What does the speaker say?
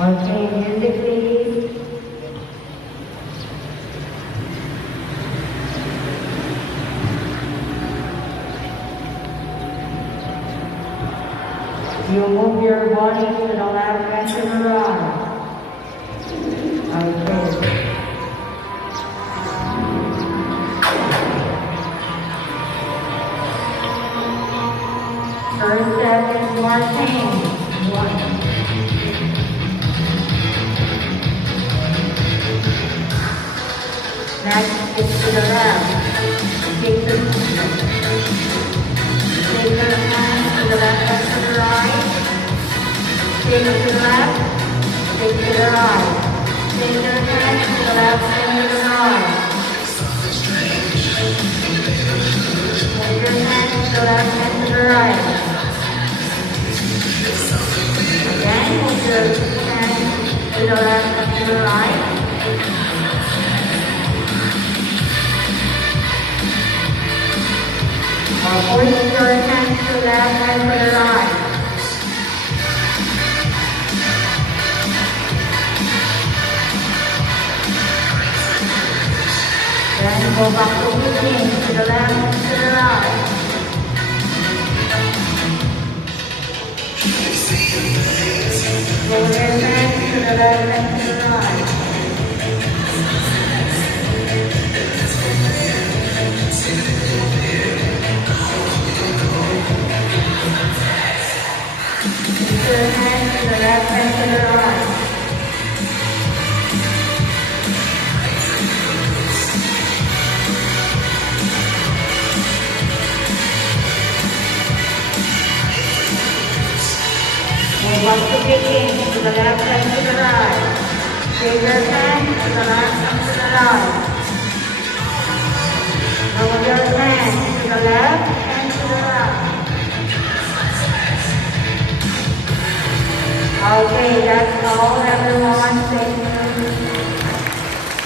Okay, music please. You move your body to the left and to the right. Okay. First step is marching. 1. Next is to the left. Take your hands to the left and to the right. Take to the left. Take to the right. Take your hands to the left and to the right. Take your hands to the left and to the right. Again, move your hands to the left and to the right. Point your hands to the left and to the right. Then go back to moving to the left and to the right. Roll your hands to the left and to the right. Your hands to the left and to the right. Move up to begin to the left and to the right. Take your hands to the left and to the right. Roll your hands to the left and to the right. Okay, that's all everyone. Thank you.